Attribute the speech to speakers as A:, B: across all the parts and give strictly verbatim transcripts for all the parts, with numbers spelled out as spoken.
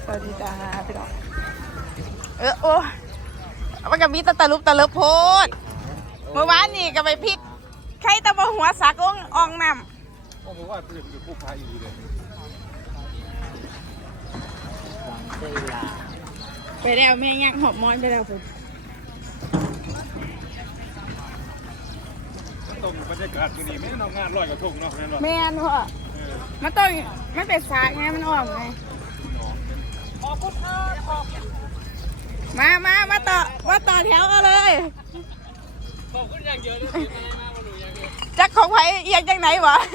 A: สวัสดีจ้าพี่น้องเออโอ้มันก็มีตะตะลุบตะเลิบโพดเมื่อวานนี่ก็ไปพริกใครตะบะหัวสักองอ่องน้ำ
B: โอ้ผมว่าเป็นอยู่ผู้พายอีเลย
A: ไปแล้วแม่ยังหอบมอนไปแล้วผม
B: ตรงบรรยากาศที่นี่ไม่ต้องงานลอยกระทงเนาะแม่นบ่
A: แม่นพ่อมันต้องไม่เป็นสากไงมันอ่อมไงมามามาต่อมาต่อแถวกันเลยจักของไผ่เอียงจังไหนวะ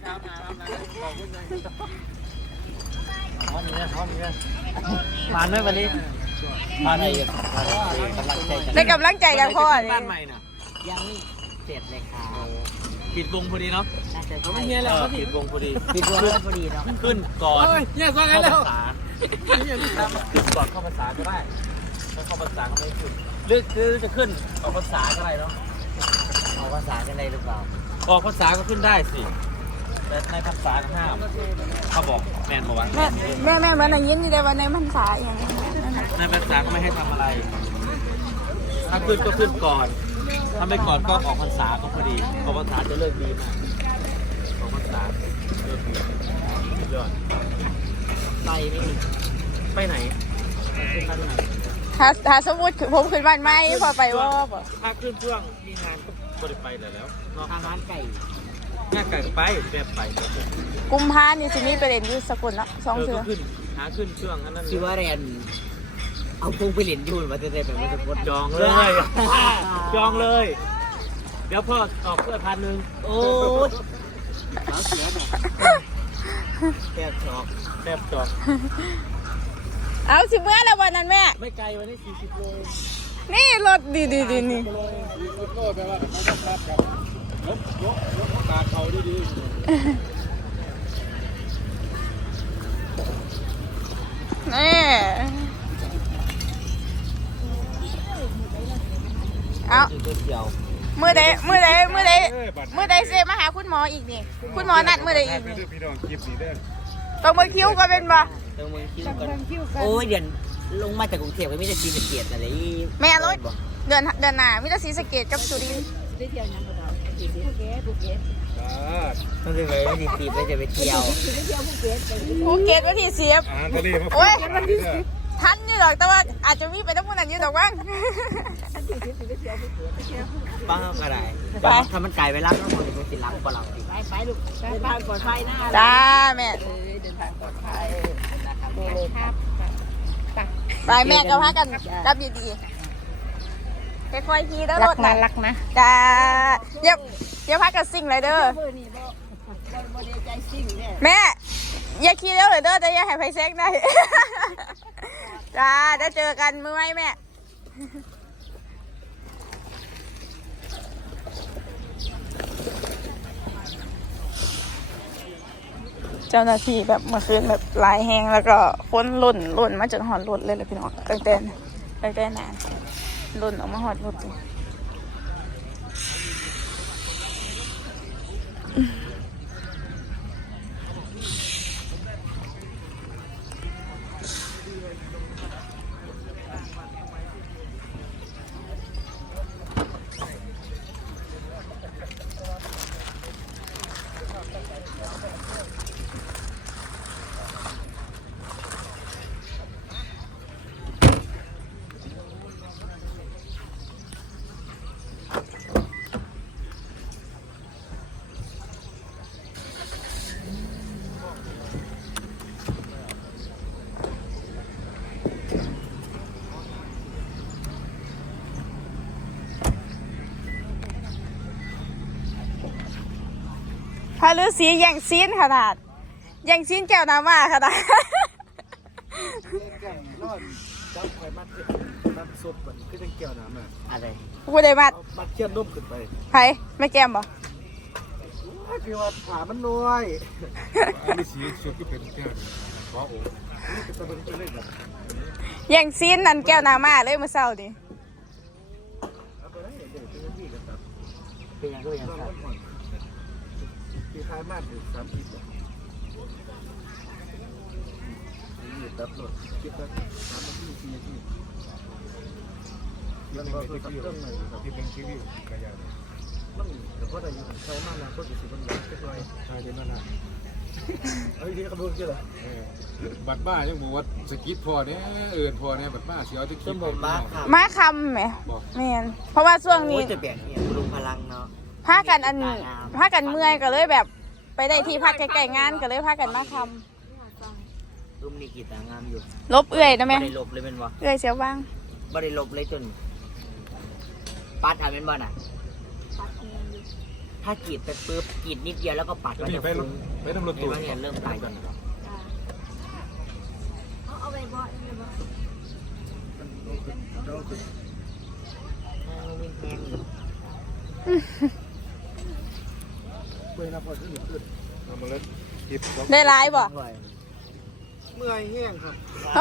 C: ผ่านไหมวันนี้ผ่านอะไร
A: ได้กำลังใจกันพ่อ
C: บ้านใหม่น่ะยังไม่เสร็จเลยค่ะปิดวงพอดีเนาะไม่เงี้ยแล้วปิดวงพอดีปิดวงพอดีเนาะขึ้นก่อนเนี่ยซ้อนกันแล้วขึ้นก่อนเข้าภาษาก็ได้ถ้าเข้าภาษาก็ไม่ขึ้นหรือคือจะขึ้นออกภาษาก็ได้เนาะออกภาษาก็ได้หรือเปล่าออกภาษาก็ขึ้นได้สิแต่ในภาษาห้ามเขาบอกแมนบอกว่า
A: แม่แม่แม่เหมือนอย่างนี้แต่ว่าในภาษาอย่างนี้
C: ในภาษาก็ไม่ให้ทำอะไรถ้าขึ้นก็ขึ้นก่อนถ้าไม่ก่อนก็ออกพรรษาก็พอดีออกพรรษาจะเลิกดีมากออกพรรษาเลิกดียอดไปไม่มีไปไหนไปไหน
A: ถ้าถ้าสมมติผมขึ้นบ้านไหมพอไปว่า
C: ถ้าขึ้นช่วงมีงานก็บริไปแต่แล้วทางร้านไก่งานไก่ก็ไปแบบไป
A: กุมภานี่สินี่ไปเรียนยูสกุลละสองเชือ
C: ขึ้นหาขึ้นช่วงนั้นชื่อว่าเรียนเอาพุงไปเรียนยูนมาจะได้แบบไม่ต้องกดจองเลยจองเลยเดี๋ยวพ่อออกเพื่อพันหนึ่งโอ้ยเสียหน่อยแทบจอกแทบจอก
A: เอาสิเมื่อแล้ววันนั้นแม่
C: ไม่ไกลวันนี้สี่สิบโล
A: นี่รถดีดีดีนี่
B: รถโลแปลว่าเขาจะพลาดครับรถรถรถกาเขาดีดี
A: นี่เอามือใดมือใดมือใดมือใดเซมาหาคุณหมออีกนี่คุณหมอนัดมือใดอีกนี่ต้องมือคิ้วก็เป็นบ่
C: ต้องมือคิ้วกันโอ้ยเดือนลงมาจากกรุงเทพก็ไม่ได้ซีสเกตอะไร
A: แม่รถเดือนเดือนหน้ามิตรซีสเกตกับสุรินทร์
C: ได้เที่ยวยังบ่ได้ภูเก็ตภูเก็ตต้องไปไม่ได้ตีไปจะไปเที่ยว
A: ภูเก็ตวันที่สิบโอ้ยทันอยู่หรอกแต่ว่าอาจจะมีไปทั้งวันนั้นอยู่หรอกบ้าง
C: บ้างก็ได้ถ้ามันไกลไปล้างก็คงจะติดล้างกว่าเราไปไปลูกเดินทางปลอดภัยนะ
A: จ้าแม่
C: เดินทางปลอดภัย
A: ครับไปแม่ก็พากันรับดีๆค่อยๆขี่แล้วรถนะรักนะจ้าเดี๋ยวเดี๋ยวพากันซิ่งเลยเด้อแม่อย่าขี่เร็วเลยเด้อแต่อย่าให้ไฟแซงได้จ้าได้เจอกันมื้อไหมแม่เจ้าหน้าที่แบบเมื่อคืนแบบลายแห้งแล้วก็ค้นล่นล่นมาจนหอดรถเลยแหละพี่น้องตั้งแต่ตั้งแต่นานล่นออกมาหอดรถจริงพาฤาษียังซีนขนาดยังซีนแก้วน้ำมาขนาด
B: จับไข่มัดมัดสุดเหมือนก็จะเกี่ยวน้ำอ่ะ
C: อะไร
A: กูได้มัด
B: มัดเชือกนุ่มขึ้นไป
A: ใครไม่แก้มบ่
B: คือว่าขามันน้อยอันนี้สีสุดก็เป็นแก้วขอโอ้นี่เป็นตัวเป็นเล็กแบบ
A: ยังซีนนั่นแก้วน้ำมาเลยเมื่อเช้าดิ
C: เป็นยังก็ยัง
B: ที่ท้ายมากถึงสามสิบ
C: แบบหมด
B: คิดว่าสามนาทีสี่นาทียังไม่ได้คิวที่เป็นคิวกระยามันแต่พอได้ยินใช้มากนะก็จะสิบวันแล้วก็เลยใช่เดี๋ยวนั่นนะเฮ้ยที่กระบุนกี่เหรอบัดบ้ายังบอกว่าสกิทพอเนี่ยเอื่นพอเนี่ยบัดบ้าเสียวจะคิดผมบ้าครับ
A: มาคำไหมแมนเพราะว่าช่วงนี้
C: จะแบ่งเนี่ยลุงพลังเนาะ
A: พากันอันพากันเมื่อยก็เลยแบบไปได้ที่พักใกล้ๆงานก็เลยพากันมาค
C: ลุงนี่กีตางามอยู่
A: ำลบเอื่อยนะแม่
C: บ่ได้ลบเลยเป็นวะ
A: เอื่อยเสียวบ้าง
C: บ่ได้ลบเลยจนปัดอ่ะเป็นบ่น่ะถ้ากรีดไปปุ๊บกรีดนิดเดียวแล้วก็ปัดก็จะ
B: ไป
C: ฟุ้ง
B: ไปทำรถ
C: เห็น
B: ตู้
C: ว่าเนี่ยเริ่มตายก่อนนะ
D: เอาไปบ่เอาไปบ่
C: วิ่งแห้งอยู่
B: เมื่อยนะพอที่หนึ่งขึ้นเอามาเลยจิบ
A: ได้ร้ายบ่
B: เมื่อยแห้งครับ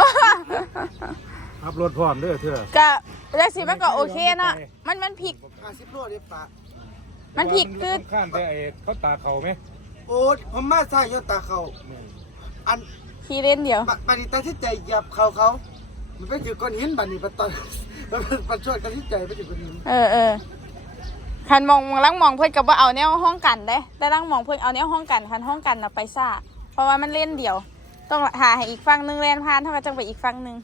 B: ขับรถพร้อมเด้อเธอ
A: ก็ได้สิมันก็โอเคเนาะมันมันผิด
B: ห้าสิบโลเดียวปะ
A: มันผิดคือ
B: ข้ามไปไอ้เขาตาเขาไหม
E: โอ้ยผมมาใส่ยอดตาเขาอัน
A: ขี่เล่นเดียว
E: ปะปณิตาที่ใจหยับเขาเขา มันเป็นคือก้อนหินบันนี้ปะตอนมันเป็นปัจจุบันกันที่ใจไม่ถึงก้อนหิน
A: เออเออคันมองลังมองเพื่อนกับว่าเอาแนวห้องกันได้แต่ลังมองเพื่อนเอาแนวห้องกันคันห้องกันน่ะไปซ่าเพราะว่ามันเล่นเดียว ต้องหาให้อีกฝั่งหนึงแลนพานเท่ากับจังไปอีกฝั่งหนึง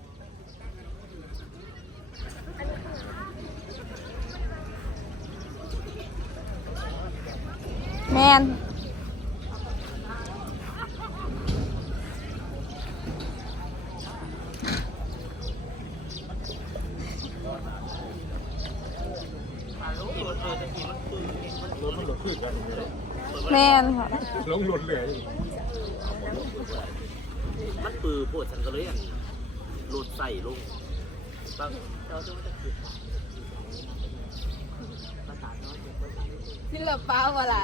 A: แมน แมนค่ะ
B: ลงรถเลย
C: มันปือปวดฉันก็เลยหลุดใส่ลงบางเราจะจะขึ้น
A: ศิลปะวะล่ะ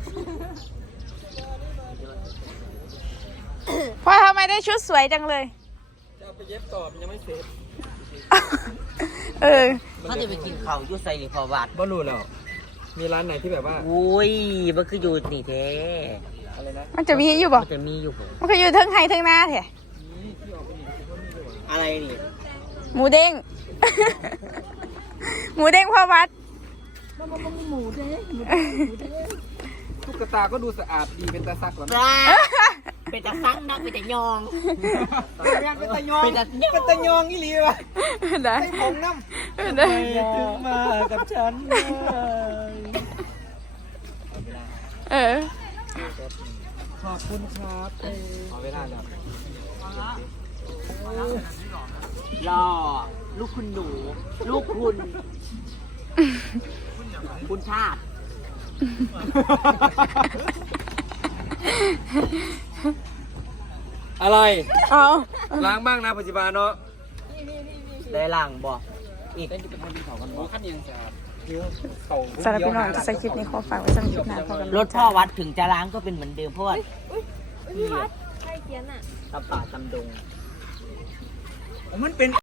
A: พ่อทำไมได้ชุดสวยจังเลย
E: จะไปเย็บต่อมันยังไม่เสร็จ
A: เออ
C: เขาจะไปกินข้าวยุ่ใส่หรือพอวัด
E: บ่รู้แล้วมีร้านไหนที่แบบว่า
C: อุ้ยมันคืออยู่นี่เท่
E: อะไรนะ
A: มันจะมีอยู่บ่
C: มันจะมีอยู่ผม
A: มันก็อยู่เทั้งไห้เทั้งหน้าแท้
C: อะไรนี่
A: หมูเด้ง หมูเด้งพ่อวัด
E: ตุ๊กตาก็ดูสะอาดดีเป็นตาซักหรอ
C: ปลาเป็นตะซังนะเป็นตะยอง
E: เป็นตะยอง
C: เป็นตะยอง
E: เป็นตะยองอีหลีวะ
A: ได้
E: ให้ผมน้ำ
A: ได้
E: ถึงมากับฉัน
A: เออ
E: ขอบคุณครับขอเวลาแล้ว
C: รอลูกคุณหนู ลูกคุณ คุณชาติ
E: อะไร
A: เอา
E: ล้างบ้างนะปัจจุบันเนาะ
C: ได้หลังบอกอีก
A: สำหรับพี่น้องจะใส่คลิปนี้ขอฝากไว้สำหรับคลิปหน้าพบกัน
C: รถพ่อวัดถึงจะล้างก็เป็นเหมือนเดิมเพราะว่า
D: พี่วัดใครเขียนอ่ะ
C: ตำป่าตำดง
E: มันเป็น